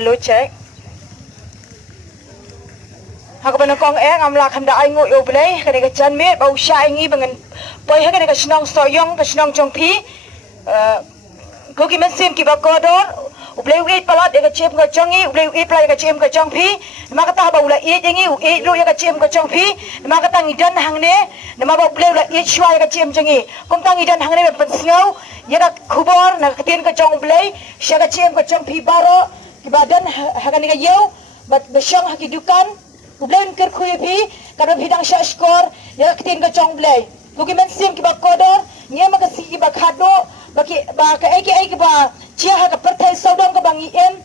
Hello check. Hakaban kong amla khamda ai ngo yo blai ka de chan me bau sha ngi bangan poi ha ka de snong so yong ka snong chong phi ko ki men sim ki ba ko dor ublai wi palat de ka chem ka chongi ublai wi plai ka chem ka chong phi ma ka ta ba ula e jengi u e ro ya ka chem ka chong phi ma ka ta ngi dan hang ne ma ba ublai ula e chwa ka chem jengi kom ta ngi dan hang ne ban snau ya ka khubor na ka tin ka chong ublai sha ka chem ka chong phi baro ki ba dan ha ka ni ka yo bat besyong ha ki dukan Ublay ker kuy phi kada bidang sha skor ya kitin ka chong blay kuki men sim ki ba kodor nya ma ka si ki ba khado ba ka ai ki ba chia ha ka perthai saudong ka bangi em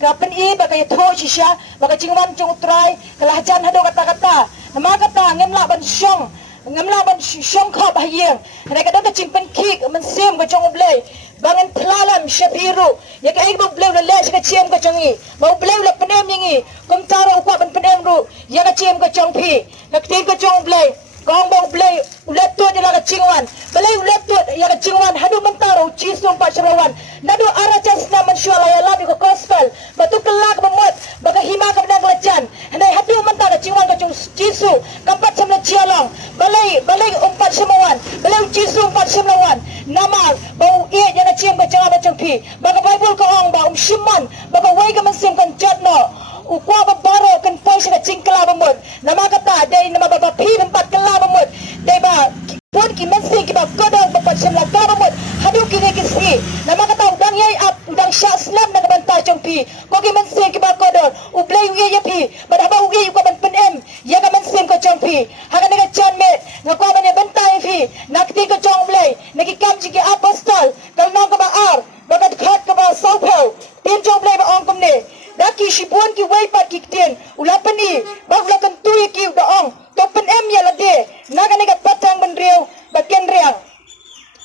ka pen i ba ka tho shisha ba ka chingwan chong trai ka lahjan hado kata kata nama kata ngem la ban shong kha ba yeng ne ka da ching pen ki men sim ka chong blay bangan tlalam shabiru ya ka ai ba blay la le ka chiem ka chongi ba blay la penem yingi kom taro kwa ban penem ru ya ka chiem ka chong phi ka tin ka chong blay kong ba blay ulat tu ya ka chingwan blay ulat tu ya ka chingwan hadu man taro chisum pa shrawan nadu arachas na man shwala ya labi ko gospel batu kelak bamot baga hima ka ban lajan handai hadu man taro chingwan ka chong chisu kampat samla chialong balai umpat semawan balai chisu umpat semawan nama bau e ya ka chiem ka changa ba chong phi baga bible ko ong ba shimon baga wai ka man sim kan chatno ukwa ba baro kan poise ka chingkala bamot nama kata dai nama ba phi tempat kala bamot dai ba pun ki mensi ki ba kodong ba patsim la ka bamot hadu ki ne ki si nama kata udang yai ap udang sha islam na banta chong phi ko ki mensi ki ba kodong ublai ye ye phi ba ba ugi ko ban penem ya ka mensi ko chong phi ha ka ne ka chan me ngakwa ba ne banta phi nakti ko chong blai ne ki kam ji ki apostol kal no ka ba ar ba ka khat ka ba saupau tin chong blai ba ong kom ne daki shibuan ki wai pat ki ten ulapan ni ba ulakan tu ki da ong to pen em ya lade naga ne ka patang ban riau ba ken riang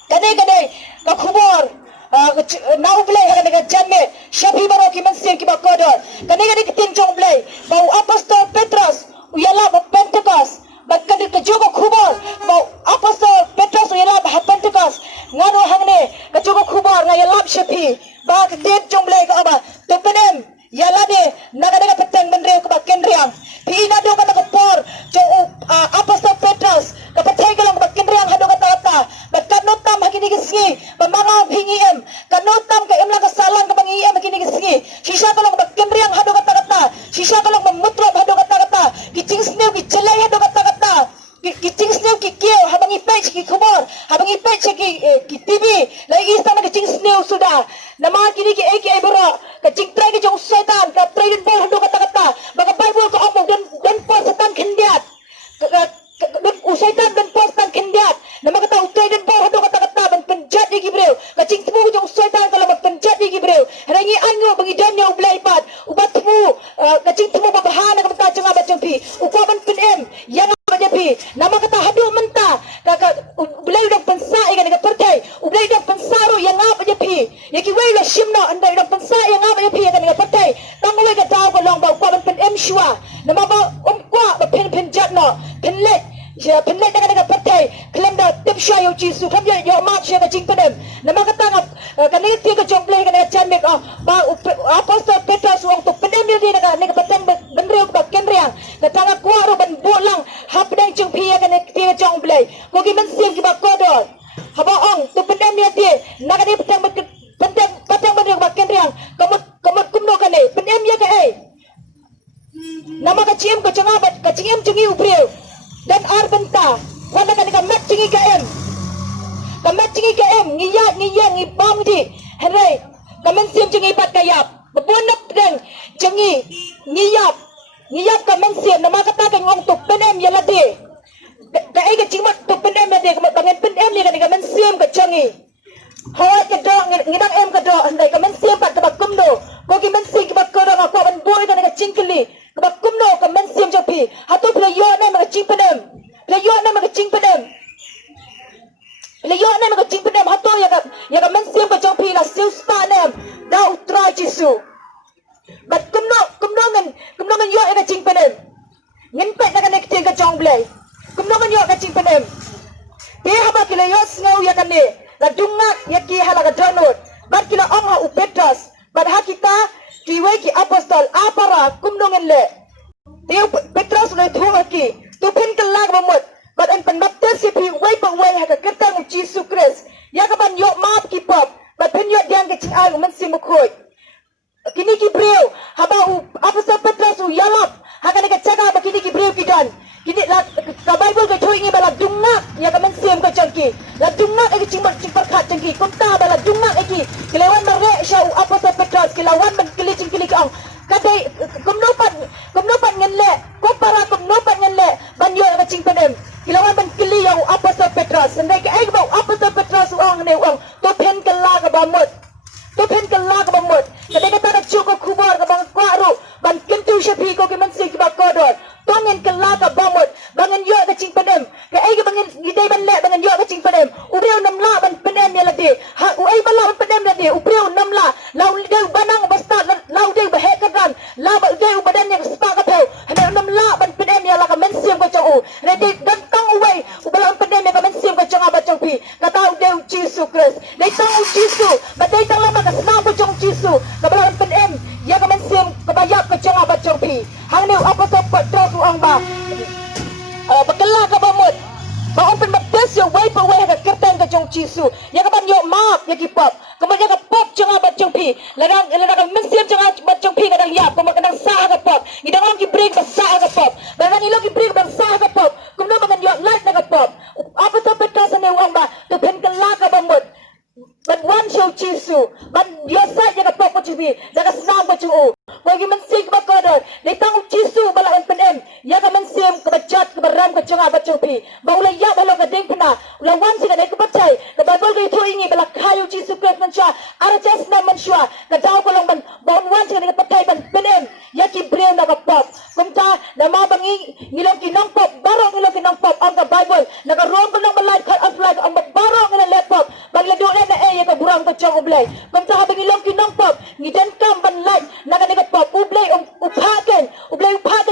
kadai ka khubor nau blai ha ne ka janme shabi baro ki man sir ki ba kodor kadai ki tin chong blai ba apostol Petrus uyala ba Pentecost ba kadai ka jogo khubor ba apostol Petrus uyala ba Pentecost ngano hangne ka jogo khubor na yalab shabi ba ka tin chong blai ka ba to pen em yala de naga petang benreu ke bakken riang pina do kata kapor jo apostol Petrus ka pathai ka lang bakken riang hado kata bakkan notam hakini kisgi pamanga hingi em kanotam ka em lang kasalan ka bangi em hakini kisgi sisa ka lang bakken riang hado kata sisa ka lang mamutra hado kata kicing sneu ki celai hado kata kicing sneu ki kio habang ipay ki khubor habang ipay ki TV lagi istana kicing sneu sudah nama kini ki ai bera kacing try ke jong setan ka try den bol hando kata baga bible ko omong dan po setan kendiat dan usaitan dan po setan kendiat nama kata utay den bol hando kata ban penjat di gibreu kacing temu jong setan kalau ban penjat di gibreu rangi anyo bagi dannya ublai pat ubat temu kacing temu babahana ka bata cenga bacang pi ukwa ban penem yang pi nama kata hadu menta ka ublai dok pensa ikan ka pertai ublai dok pensaro yang apa je pi yaki wei la shimna andai dok pensa yang apa je pi kan ka pertai tangolai ka taw ko long ba kwa ban penem shwa nama ba kwa ba pen jatno penlet ya penlet ka pertai klem da tip sha yo chi su tham yo ma che ka ching penem nama kata ka ni ti ka jong blai ka chan mek ba apostol Petrus wong tu penem ni ka peteng benreu ba ken riang ka tanga kwa ro ban bolang hapdang chung phi ka ne ti chong blai ko ki men sim ki ba kodor haba ong tu penem ni ti naga ni peteng benreu ba ken riang kamut kumno ka ne penem ya ka ai nama ka chim ka changa ba ka chingem chungi ubreu dan arbenta wala ka ka mat chingi ka em ngiyang ibang di herai ka men sim chingi pat kayap babonap deng chingi ngiyap ka men sim nama kata ka ngong tu penem ya lade ka ai ka chingmat tu penem ya de bangen penem ni ka men sim ka chingi hawa ka do ngidang em ka do andai ka men sim pat ka bakumdo ko ki men sim ki bakoro nga ko ban boy ka chingkli ka bakumdo ka men sim japi hatu pla yo na ma ching penem layo na ma ching penem layo na ma ching penem hatu ya ka men sim ka japi la sil sta nem da utra chisu bat kumno ngan yo ka ching penem ngin pet na ka nek ting ka chong blai kumno ngan yo ka ching penem pe haba kila yo snau ya kan ne la dungak ya ki hala ka donut bat kila ong ha u Petrus bat ha kita kiwai ki apostol apara kumdongen le Tiu Petrus le thua ki tu pin kelag bamut bat en penbaptis si pi wai pa wai ha ka ketang Jesus Christ ya ka ban yo map ki pop bat pin yo diang ke ching ai man sim khoi kini ki breu haba u apostol Petrus u yalap ha ka ne ka chaga ba kini ki breu ki dan kini la ka Bible ke thui ngi bala dungnak ya ka man sim ka changki la dungnak e ching perkhat changki kunta bala dungnak e kelewan mare sha u apostol Petrus kelawan ban kili ching kili ka kadai kumnopan ngenle ko para kumnopan ngenle banyo ka ching padem kilawan ban kili yang apostol Petrus sendai ke ai ba apostol Petrus uang ne uang to pen kala ka bamut kadai ka ta chu ko khubor ka bang kwaru ban kentu shapi ko ke man si ba kodor to ngen kala ka bamut bangen yo ka ching padem ke ai ka bangen gidai ban le bangen yo ka ching padem ubreu namla ban padem ya lade ha u ai bala ban padem lade ubreu namla lau deu banang basta lau deu ba hekadan la ba deu badan yang spa ka peu hana namla ban padem ya la ka men siam ko chong u ne de dan tang uwai u bala ban padem ya ka men siam ko chong ba chong pi ka tau deu Jesus Christ dei tang u Jesus ba dei tang la ka snam ko chong Jesus ka bala ban padem ya ka men siam ka bayap ko chong ba chong pi hang ne apostol Petrus u ang ba bakala ka bamut ba on pen baptis yo wai pa wai ka kertang ka chong Jesus ya ka ban yo map ya ki pop kemudian ka pop chong ba chong pi ladang men siam chong ba chong pi kadang yap ko kadang sa ka pop idang ang ki break ba sa ka pop bagan ilo ki break ba sa ka pop kemudian bagan yo light na ka pop apostol Petrus ne uang ba to pen kala ka bamut ban wan show Jesus ban yo sa ya ka pop ko chibi daga snam ko chu ko gi men sik ba ko do le tang Jesus bala on pen em ya ka men siam ka bachat ka baram ka chong ba chong pi ba ulai ya ba lo ka ding pna ula wan sik ne ka pachai ka Bible ge thu ingi bala khayu Jesus Christ man cha ara jas na man shwa ka daw ko long ban bon wan sik ne ka pachai ban pen em ya ki breu na ka pop kumta na ma bangi ngilong ki nong pop baro ngilong ki nong pop ang ka Bible na ka rom ko nong balai ka apply ang baro ngila laptop bag la do na ya ka burang ka chong ublay kumta ha bangi long ki nong pop ngidan kam ban light na ka ne ka pop ublay uphaken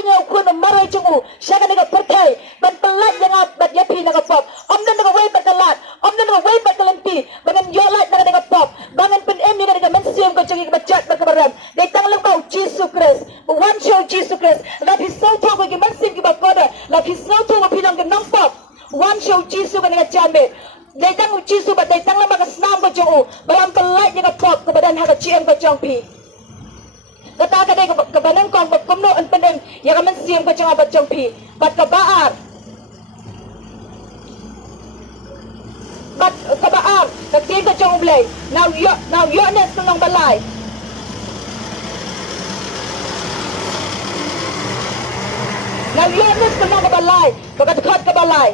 ya ko na maray chung u siya ka ne ka perthai ban palat yang bat ya pi na ka pop om na ka way batalat om na ka way batalanti bangan yo light na ka pop bangan pen em ni ka men siam ko chung ka chat ba ka baram dai tang lang ba Jesus Christ one show Jesus Christ la phi so tho ko ki man sim ki ba ko da la phi so tho ko pinang ka nong pop one show Jesus ka ne ka chan me dai tang u Jesus ba dai tang lang ba ka snam ko chung u balam palat ya ka pop ko badan ha ka chiem ko chung pi kata kadai ka banang kong ba kumno an pandem ya ka man siam ko chung ba chung pi bat ka baar ka tin ko chung blay now yo ne sunong balay now yo ne sunong ka balay bagat khat ka balay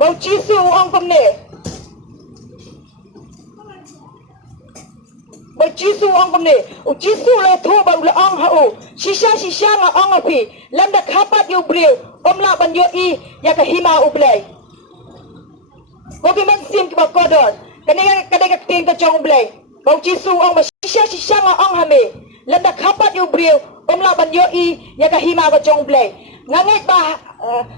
bau chisu ong kumne ba Jisu ang kumni u Jisu le thu ba ula ang ha u shisha nga ang api lam da khapat yu breu omla ban yo i ya ka hima u blai ko ki man sim ki ba kodor kadai ka tin ka chong blai ba Jisu ang ba shisha nga ang ha me lam da khapat yu breu omla ban yo i ya ka hima ka chong blai ngangai ba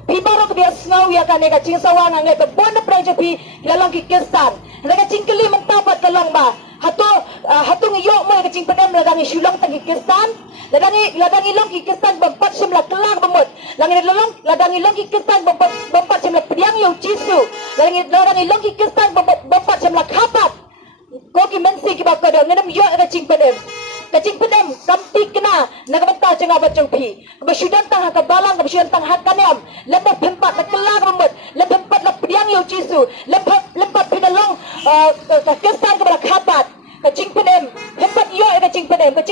pi baro ka dia snow ya ka ne ka ching sawa ngangai ba bon na prang pi lalang ki kestan ka chingkeli man tapat ka long ba hatu ngiyo mo ka ching padem ladangi syulong tang Kikistan ladangi long Kikistan bampat simla kelang bamut ladangi long Kikistan bampat simla pediang yo Jisu ladangi long Kikistan bampat simla khapat ko ki mensi ki ba ka do ngam yo ka ching padem kampi kena nakabanta changa ba chong pi ba syudan tang ka balang ka syudan tang hakanam lempat pempat na kelang bamut lempat la pediang yo Jisu lempat pinalong ka Kikistan ka ba khapat kacing pedem hempat yo kacing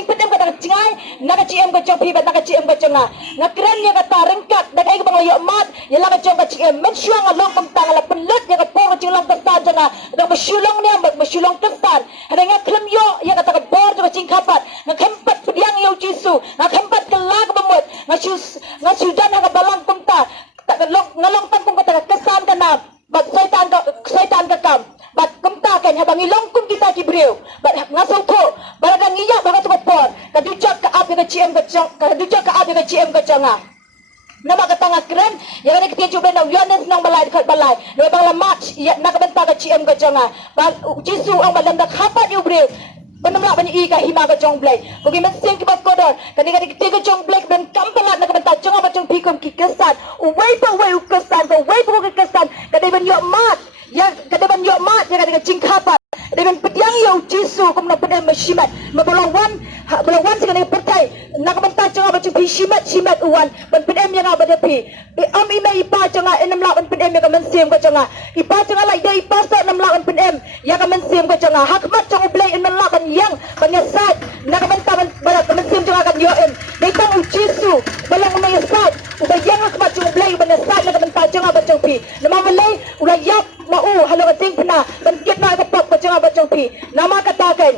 pedem ka tak cingai nak ciem ka chong pi ba nak ciem ka chonga nak keren ya kata rengkat dak ai bang yo mat ya la ka chong ka ciem men syang along pemtang la pelet ya ka por ka long kestan janga dak besulong ni ambak besulong kestan ada ngak klem yo ya kata ka bor ka cing kapat nak hempat pediang yo Jisu nak hempat ke lag bamut nak sudan ka balang pemta tak ngalong tangkung ka kesan kana bat syaitan ka kam bat kumta kan habang ilongkum kita kibreu bat ngasau tho baragang iya baga tu por kadujak ka api ka ciem ka chong kadujak ka api ka ciem ka changa nama ka tanga kren ya ne kiti jube na yones nang balai khat balai no bang lamat ya nakabenta ka ciem ka changa ba Jisu ang balam da khapat yu breu penamla ban I ka hima ka jong blai ko ki men sim ki ba ko do kani ka ti ka jong blai ben kam palat na ka ta jong ba jong pi kom ki kesan wei pa wei kesan ko wei pa kesan ka dai ban yo mat ya ka dai ban yo mat ya ka jing khapat dai ban pediang yo jisu kom na pedem mashimat mabolong wan sekali pertai nak bentar jong ba jong pi shimat uwan ban pedem yang ba de pi am I mai pa jong enam la ban pedem ya ka men sim ko jong ipa jong lai dai pa so enam la ban pedem ya ka men sim ko jong hakmat jong blai enam la ban yang penyesat nak bentar ban men sim jong akan yo em dai tang jisu balang menyesat udah yang hakmat jong blai penyesat nak bentar jong ba jong pi nama malai udah yap mau halo ka ting pna ban ket na ka pop ko jong ba jong pi nama kata kan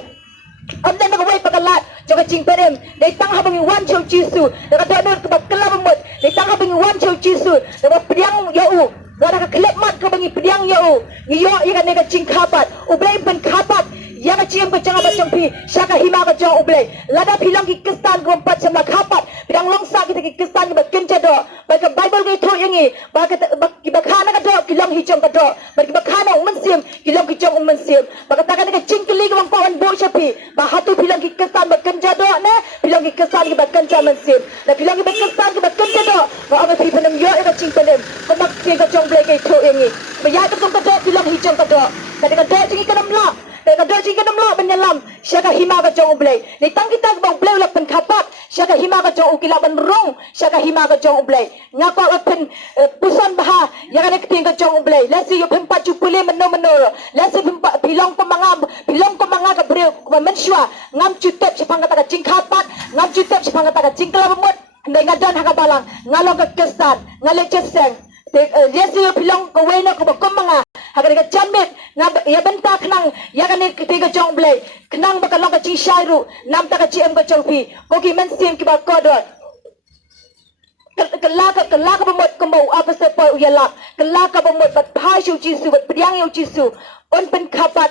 am dan wei pakalat jaga jing perem dai tang habang wan chau jisu daga donor ke bakla bamut dai tang habang wan chau jisu daga pediang yau wala ka klep mat ka bangi pediang yau ngiyo ya ka jing khapat ublai ban khapat ya ka chiem ko janga bachong pi syaka hima ka jong ublai lada pilang ki kistan ko pat chamla khapat pediang longsa ki kistan ki bakin jado ba ka bible ki tho yangi ba ka ki bakhana ka do kilang hi jong ka do ba ki bakhana umman sim kilang ki jong umman sim ba ka ta ka jing kili ka bang bo chapi ba hatu pilang ki kistan bakan jado na pilang ki kistan ki bakan jaman sim na pilang ki kistan ki bakan jado ba ame pi panam yo ka jing panem ko mak ki ka jong blai ki tho yangi ba ya ka ka do pilang hi jong ka do ka do jing ka nam la ka do jing ka nam la banyalam syaka hima ka jong ublai ni tang kita ba ublai la pen khapat syaka hima ka jong ukila ban rong syaka hima ka jong ublai ngapa ba pen pusan baha ya ka nek ting ka jong ublai la si yo pen pa chu pule meno la si pen bilong pemanga ka breu ba mensua ngam chu tep sepang ka jing khapat ngam chu tep sepang ka jing kala bamut ndai ngadan ha ka balang ngalong ka kestan ngalek cheseng Yesu pilong ko wena ko bakomanga haga ka jamit na ya benta knang ya kan tiga jong blai knang ba kalong ka chi shairu nam ta ka chi em ka chong pi ko ki men sim ki ba ko do kala ka bamot ko mo apa se po uyalak kala ka bamot bat phai shu jisu bat priang yo jisu on pen khapat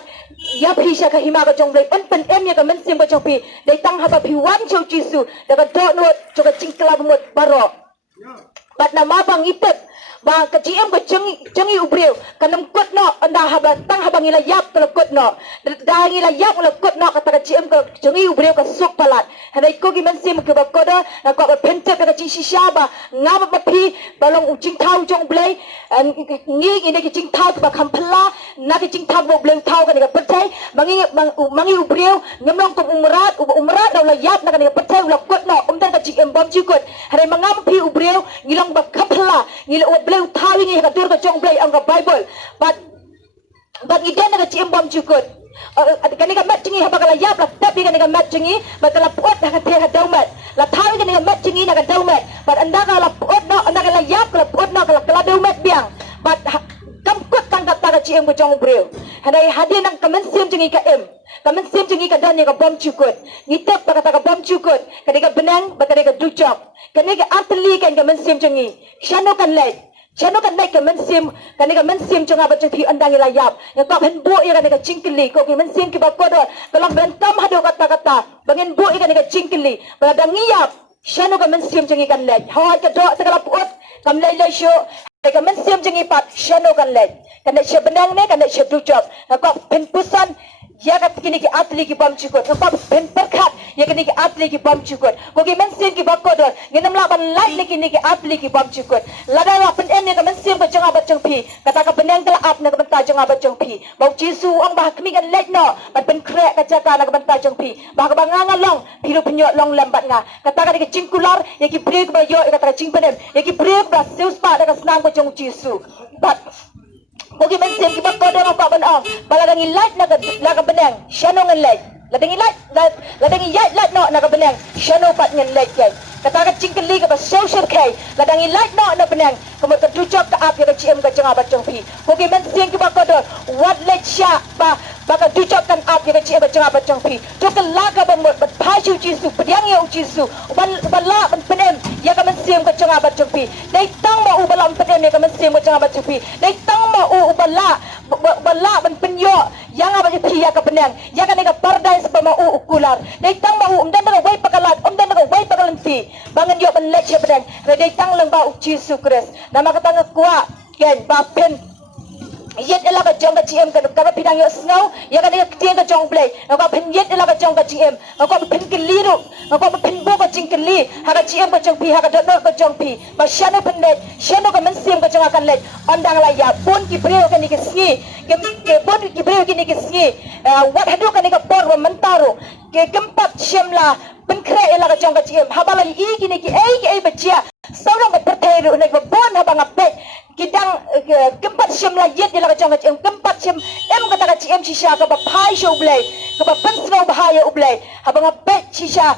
ya phi sha ka hima ka jong blai on pen em ya ka men sim ka chong pi dai tang ha ba phi wan shu jisu da ka do no cho ka ching kala bamot baro bat nama bang ipet ba ka GM ko jangi ubreu kanam kot no anda haba tang habang ila yap kala kot no da ila yap kala kot no kata ka GM ko jangi ubreu ka sok palat hanai ko gi men sim ke ba ko da ko ba pente ka chi shisha ba ngam ba phi balong ujing thau jong blai ngi ine ki jing thau ba khampala na ki jing thau bo bleu thau ka ni ka pertai mangi ubreu ngamlong ko umrat da la yap na ka ni ka pertai la kot no dan ka GM bom chi kot hanai mangam phi ubreu ngilong ba khampala ngilo bleu thau ngi ka dur ka jong blai ang ka bible but idan na ka GM bom chi kot kani ka mat chingi haba kala yap la tapi kani ka mat chingi ba kala pot na ka the ka daumat la thau kani ka mat chingi na ka daumat but anda ka la pot no anda ka la yap kala pot no kala daumat biang but kam kot kang ka ta ka GM ko jong breu hanai hadi nang kamen sim chingi ka em kamen sim chingi ka dan ka bom chukut ngitap ba ka bom chukut kani ka benang ba kani ka duchop kani ka atli kan kamen sim chingi shano kan lai Chano kan naik ke mensim, kan ika mensim cunga baca ti andang ila yap. Yang kau henbu ia kan ika cingkili, kau ki mensim ki bakodor. Kalau bentam hadu kata-kata, bangin bu ika ika cingkili. Badang ngiyap, chano kan mensim cungi kan lek. Hawat ke dok segala puot, kam lek lek show. Ika mensim cungi pat, chano kan lek. Kan lek siap benang ne, kan lek siap ducop. Kau penpusan. Ya kat kini ki atli ki bom chukut ngapa ben perkhat ya kini ki atli ki bom chukut ko ki men sim ki bakodor nginam la ban light ni kini ki atli ki bom chukut lada la pen en ni ka men sim ko janga bachang phi kata ka benang tela ap na ka banta janga bachang phi bau jisu ang bah kmi kan let no ban pen krek ka jaka na ka banta jang phi bah ka banganga long phiru pnyot long lambat nga kata ka ki cingkular ya ki break ba yo kata ka cingpenem ya ki break ba seus pa da ka snang ko jong jisu but Kogi mensim ki bakodo apa benang baladangi light naga benang shano ngan light ladangi light no naga benang shano pat ngan light kai kata ka cingkeli ka ba social kai ladangi light no na benang kamu ka ducok ka ap ya ka ciem ka janga bacong pi kogi mensim ki bakodo what light sha ba baka ducok kan ap ya ka ciem ka janga bacong pi to ka laga ba mo ba phaju jisu pediang ya jisu bala ban penem ya ka mensim ka janga bacong pi dai tang ma u balam penem ya ka mensim ka janga bacong pi dai tang ma u bala ban penyo yang apa pi ya ka penang ya ka nega paradise ba ma u ukular dai tang ma u umdan na wai pakalat umdan na wai pakalanti bangan yo ban lek pedang dai tang lang ba u jisu kres nama ka tang kuat ken ba pen yet ela ka jong ka GM ka pidang yo snow ya ka ne tiang ka jong play ka pen yet ela ka jong ka GM ka pen keliru ka pen bo ka jing keli ha ka GM ka jong pi ha ka dot ka jong pi ba shano pen le shano ka men sim ka jong akan le ondang la ya pon ki breu ka ni ke sngi ke pon ki breu ki ni ke sngi wat hadu ka ni ka por ba mentaro ke kempat shemla pen kre ela ka jong ka GM ha ba la i ki ni ki ai bachia saudang ka pertai ru ne ka bon ha ba ngape kidang keempat sim la yet ila ka jong ka keempat sim kata ka GM shisha ka ba phai show blay ka ba pensno bahaya ublay habang apet shisha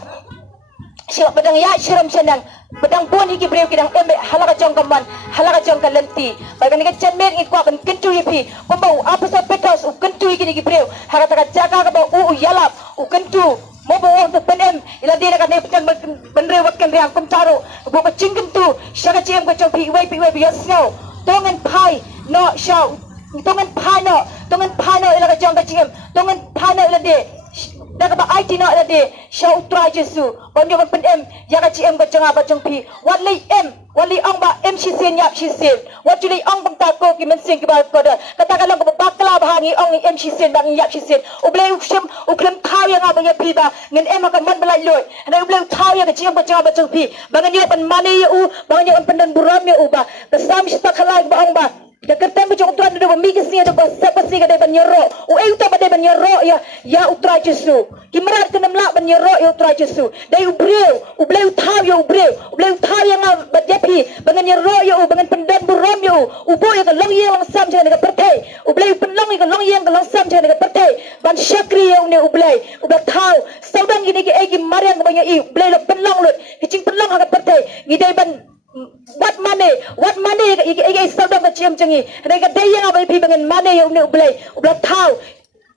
siya badang ya shiram senang badang bon higi breu kidang halaka jong ka man halaka jong ka lenti bagan ka chanmer ikwa ban kentu yipi kumba apa sa petos u kentu higi ni breu hakata ka jaga ka ba yalap u kentu mo bo wong penem ila dira ka ne petang benre wakan riang kumtaro bo ka cingkentu siya ka GM ka jong pi wai snow tongan pai no show tongan pano ila ka jong ka GM tongan pano ila de daga ba IT no ila de show try jesu bonyo kan pen ya ka GM ka jong ba jong pi wali ong ba MC sen yap shi sen wat juli ong bang ta ko ki men sen ki ba ko da kata ka lang ko bakla ba hangi ong MC sen bang yap shi sen ublay uksham uklem thaw ya nga ba ya pi ba ngen ka man balai loy na ublay thaw ya ka GM ka jong ba jong pi bangan ya pan mani ya bangan ya pan dan buram ya ba ka sam shi ta khalai ba ong ba Jakarta mo jong tuan do mi kisi do pasti ka de banyero o ay uta ba de banyero ya utra jesu kimrat ka namla banyero ya utra jesu dai ubleu thaw ya ubleu thaw ya nga badyapi banyero ya bangan pendan buram ya ubo ya ka long yang lang sam jana ka pertai ubleu penlong ya ka long yang ka lang sam jana ka pertai ban syakri ya ne ubleu thaw saudang gini ki ay ki mariang banya i ubleu lo penlong lo kicing penlong ha ka pertai ngidai ban what money I saudang ka GM jangi rega daya nga ba pi bangan money ya ne ublay thaw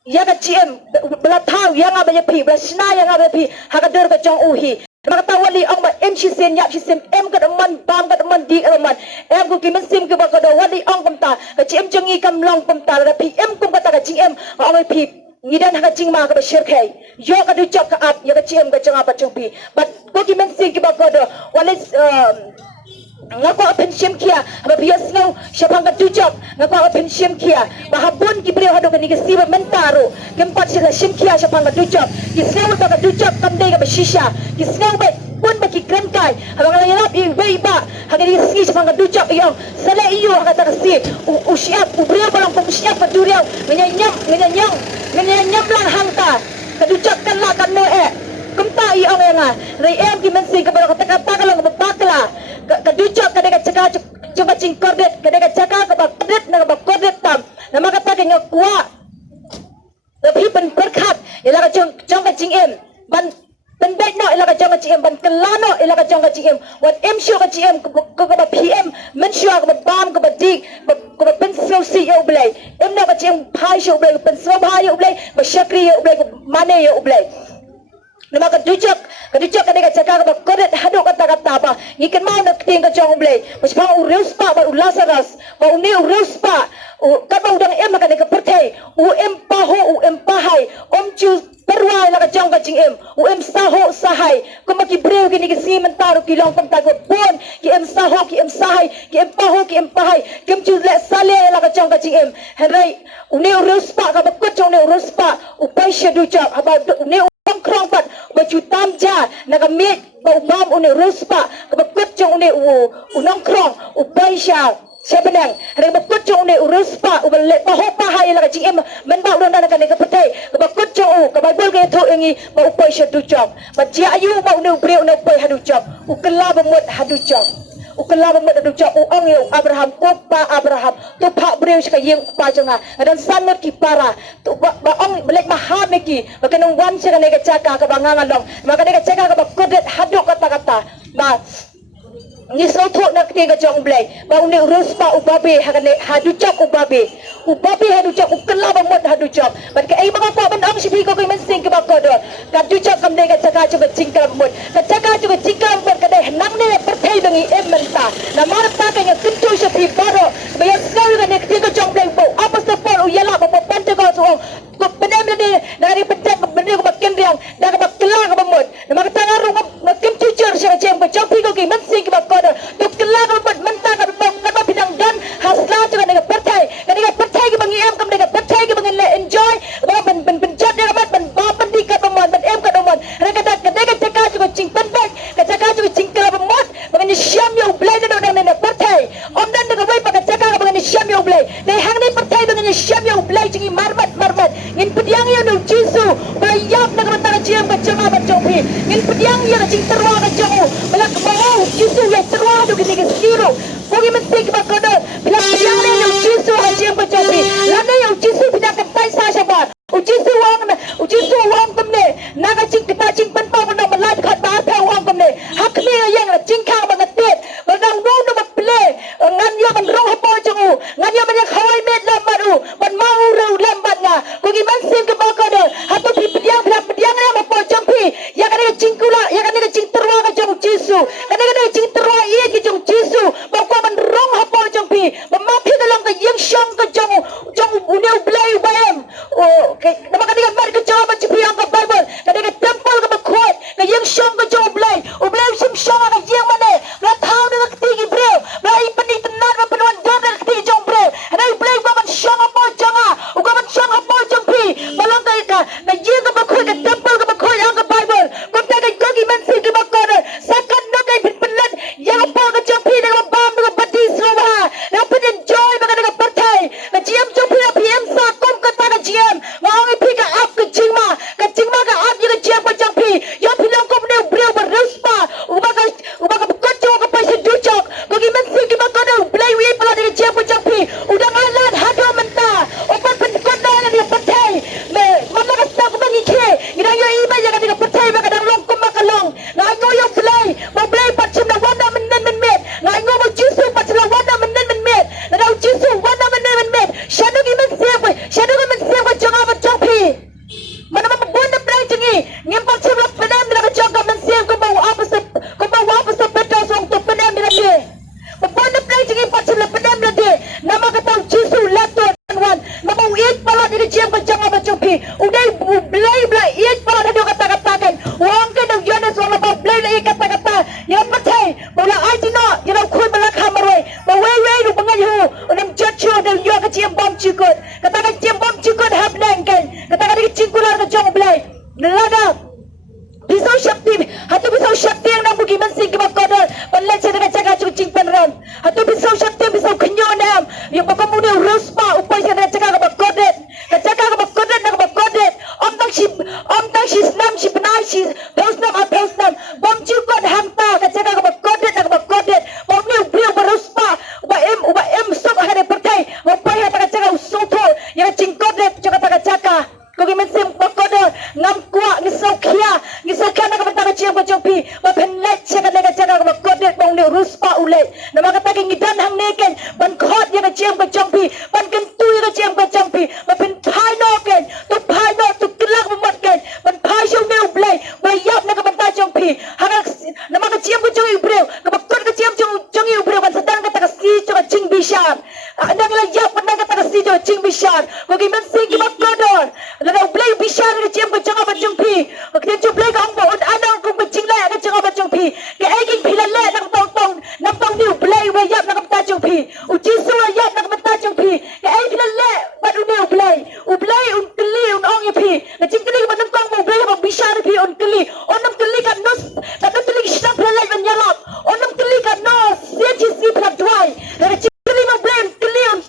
ya ka GM ubla thaw ya nga ba ya pi ubla sna ya nga ba pi ha ka der ka jong uhi maka tawali ang ba MC sen yap si sen ka man bam ka man di man ko ki men sim ka ba ka do wali ang kumta ka GM jangi kam long kumta ka pi kum ka ta ka GM ang ba pi ngidan ha ka jing ma ka ba share kai yo ka du chak ka up ya ka GM ka jong ba jong pi but ko ki men sim ka ba ka do wali ngako pensiam kia ba bias ngau siapang ka tujak ngako pensiam kia bahabon ki beliau hado ka ni siba mentaro kempat sila sim kia siapang ka tujak ki snau ba ka tujak kamdai ka ba shisha ki snau ba pun ba ki krenkai habang layap i ba haga ni ski siapang ka tujak iyo sala iyo ka ta kasi usiap beliau balang pung siap pa duriau nganyam lang hangta ka tujak kan la kan no kumta iyo nga ray ki mensi ka ba ka ta lang ba bakla kadujak kada ka caka coba cingkordet kada ka caka ka bakdet na ka bakkordet tam na makata ka ngakwa tapi pen perkat ila ka jong ka GM ban pendek no ila ka jong ka GM ban kelano ila ka jong ka GM wat show ka GM ka ba PM men show ka ba bam ka ba dik ka ba pensel CEO blay na ka GM pai show blay pensel bai yo blay ba shakri yo blay mane yo blay nama kadujak kadang cakap apa kodet haduk kata-kata apa ikan mau nak ting ke jong blay mas pa ureus pa ba ulasaras ba uni ureus pa ka ba udang em ka pertai pahai om chu perwai la ka jong ka jing em saho sahai ko maki breu kini ke si mentaro ki long pam ta ko bon ki em saho ki em sahai ki em pahai kem chu le sale la ka jong ka jing em henrai uni ureus pa ka ba ko jong ne ureus pa upai shedujak haba uni krong pat baju tamja naga mit bau bam une ruspa kabakut jong une unong krong upai sha sebenang re bakut jong une ruspa ubale pahopa hai la GM men bau don naga ne kapetai kabakut jong ka bible ke tho engi bau upai sha tu jong baja ayu bau ne breu ne upai hadu jong ukela bamut hadu jong ukela bamut hadu jong ong yo Abraham kopa Abraham tu pak breu ska yeng pa jonga dan sanot ki para tu ba ong belek mahameki bakan wan sa kanay caka ka bangangan long maka ne caka ka kodet hadok kata-kata ba ni soto nak tiga jong blay ba uni ruspa ubabe hakane haducak ubabe haducak ukela bamut haducak ban ka ay mga pa ban ang sibi ko kay mensing ka bakodo ka ducak kam ne caka chuba cingkal bamut ka caka chuba cingkal bamut ka dai nang ne pertai dangi ementa na marta kanya kuntu siya pi baro ba ya sekali ka ne tiga jong blay bo apa sa por uyala ba pante ko so ko benem ne dari pencet benem ko bakken riang da ka bakela ka bamut na makatangaro ko kim tucher siya jem ba jong pi ko kay mensing ka bakodo tu kelak lebat mentah kat bang kat bidang dan hasla tu kan pertai Jesu bayap na kamantara jiem ka janga ba jongpi ngin pediang ya jing terwa ka jongu bala kemau Jesu ya terwa tu gini ke siro kogi mesti ba kodo bila pediang ne yang Jesu ka jiem ka jongpi lane yang Jesu pediang ka tai sa sabar Jesu wang tumne naga jing kita jing pen pa na malai khat ba pa wang tumne hak ni yang jing khang ba tet ba dang nu no ba ple ngan yo ban rong hapo jongu ngan yo ban khawai met lam baru ban mau reu lam ban nga kogi man sim ke ba kodo hatu pediang ne ma po jongpi ya kan jing kula ya kan jing terwa ka jong Jesu kan jing terwa ye ki jong Jesu ba ko ban rong hapo jongpi ba ma phi dalam ka yang shong ka jong uneu blai ba em nama kadang bar ke jawab macam yang ke Bible kadang temple ke bakot ke yang syong ke jawab blai sim syong ke yang mana la tahu dengan ketinggi bro blai pening tenan ke penuan don dengan ketinggi jong bro ada blai ke man syong apa janga uga man syong apa jong pi balang ke yang ke bakot ke temple ke bakot yang ke Bible kau tak ke gogi man si ke bakot sakan nak ke pelan yang apa ke jong pi dengan bam dengan bati semua nak pening joy dengan partai nak jiam jong pi PM sa kom kata ke jiam ngau pi ka ap ke jingma ka ap ye ke jiam ka jang pi yo pi long kom ne breu ba ruspa uba ka ko jo ka pai se du chok ko gi men si ki ba ko ne blai wi pala de jiam ka jang pi udang alat hado menta opan pen ko da ne patai me mama ka sta ko ba ni ke ira yo i ba ya ka de patai ba ka dang long kom ma ka long ngai ngo yo blai pa chim na wanda men met ngai ngo mo jisu pa chim na wanda men met na dau jisu wanda men met shanu gi men se ko jang ba jang pi mana membuat pelai cengi ngempal sebab penam bila kejangka mensiap kau bawa apa se betul song tu penam bila dia membuat pelai cengi pas sebab penam bila dia nama kata Jesu lato wan nama uit pala dia jam kejangka macam pi udai belai iit pala dia kata-katakan wang ke nak Yohanes wang apa belai kata-kata yang patai bola ai tino yang kui bala kamaroi bawe du bangayu unam judge dan yo ke jam bom cikut katakan jam bom cikut hab nangkan katakan dia cingkular ke jong belai lada pisau syakti yang nak pergi mensing ke bakodol balai saya dengan jaga cucing penram hatu pisau syakti pisau kenyonam yang bakamunia ruspa upai saya dengan jaga ke bakodet nak bakodet om tang si senam si penai si peusnam bom cikut hamta ke jaga ke bakodet bom ni ubriu beruspa uba em sok hade pertai upai hata ke jaga usoto yang cingkodet jaga kogi mensing bakodol ngam kuak ngisau kia nak kata ciam ko jopi ba penlet jaga ke bakodet bom ni ruspa ulai nama kata ke ngidan hang neken ban khot yang ke ciam ko jopi ban kentu yang ke ciam ko jopi ba pen phai no ken tu kelak mematkan ban phai shau ne ulai ba yap nak kata jopi hang nama ke ciam ko jopi breu ke bakot ke ciam jongi breu ban sedang kata ke si jo cing bisar anda ngala yap ban kata ke si jo cing bisar kogi mensing ke bakodol la ulai bisar ke ciam ko jonga ba jopi ke jo ulai ka ang ada ko cing lai ke jonga ba jopi ke egin philan le nak tong ni ulai wa yap nak kata jopi Jesu wa yap nak kata jopi ke ai philan le ba du ne ulai keli ong ye pi na cing keli ba nang kong ulai ba bisar pi on keli onam keli kan nos ta keli kisah philan ban yalap onam keli kan nos CGC philan dwai na cing keli ma blame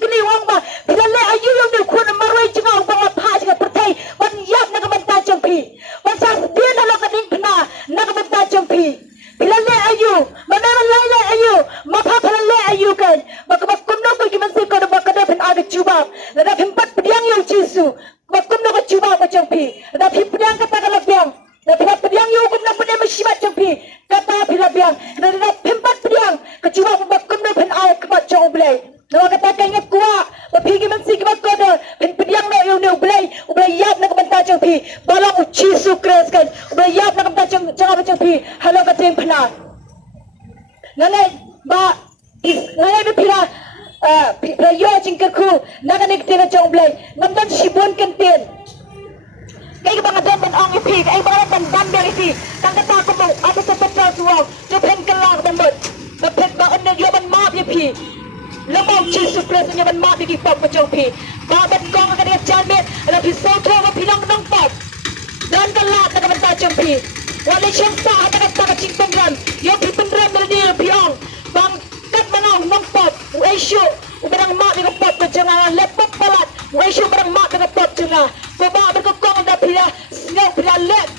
keli wang ba philan le ayu yo ne khon marwai jinga ba pha jinga pertai ban yap nak kata jopi ban sa dia na lo ka ding phna nak kata jopi philan le ayu mana lai ayu ma pha philan le ayu kan bakum no ko giman se ko ba ka da phin aga jubab na phin pat pediang yo Jesu bakum no ko jubab ba jopi na phin pediang kata ka labyang na phin pediang yo kum na pune mashibat jopi kata phin labyang na phin pat pediang ka jubab bakum no phin aga ka joblay na kata kanya kuwa ba phigi man si ka ko do phin pediang no yo ne ublay yap na ka jopi balang Jesu Christ kan ublay yap na ka jopi halo ka ting phna nganai ba nganai be phira yo jingkaku naganik tena jongblay namdan sibon kenten kai ka bangadan ban ang ipi kai bangadan ban ber ipi tang kata ko mo ada sa petra suwang to pen kalang damot na pet ba an yo ban ma ipi lamaw Jesu Christ yo ban ma bigi pop ko jongpi ba ban ko ka dia janmet ala pi so tho ko pilang nang pop dan kala ta ka ta jongpi wala siyang sa ta ka chingpengran yo pi penran melodi piong bang kat manong nang pop uesyo ubarang ma bigi pop ko jangan lepop palat uesyo barang ma bigi pop jangan ko ba berkokong pila snow pila lek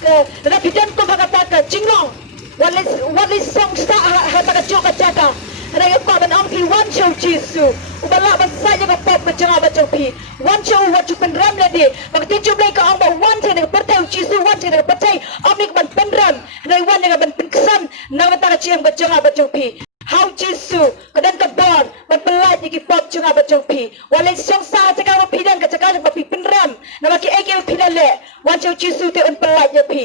na pidan ko makataka jinglong walis song sa hataka joka jaka raya ko ban ang pi wan show jisu ubala ban sa jaga pop bajanga bajang pi wan show wat ju penram le de bakti ju blai ka ang ba wan the ne pertai jisu wan the ne pertai amik ban penram raya wan ne ban penkesan na bataka chiang bajanga bajang pi how jisu kadan ka bon ban pelai ni ki pop junga bajang pi walis song sa jaga ba pidan ka jaga ba pi penram na baki eke pi le wan show jisu te un pelai je pi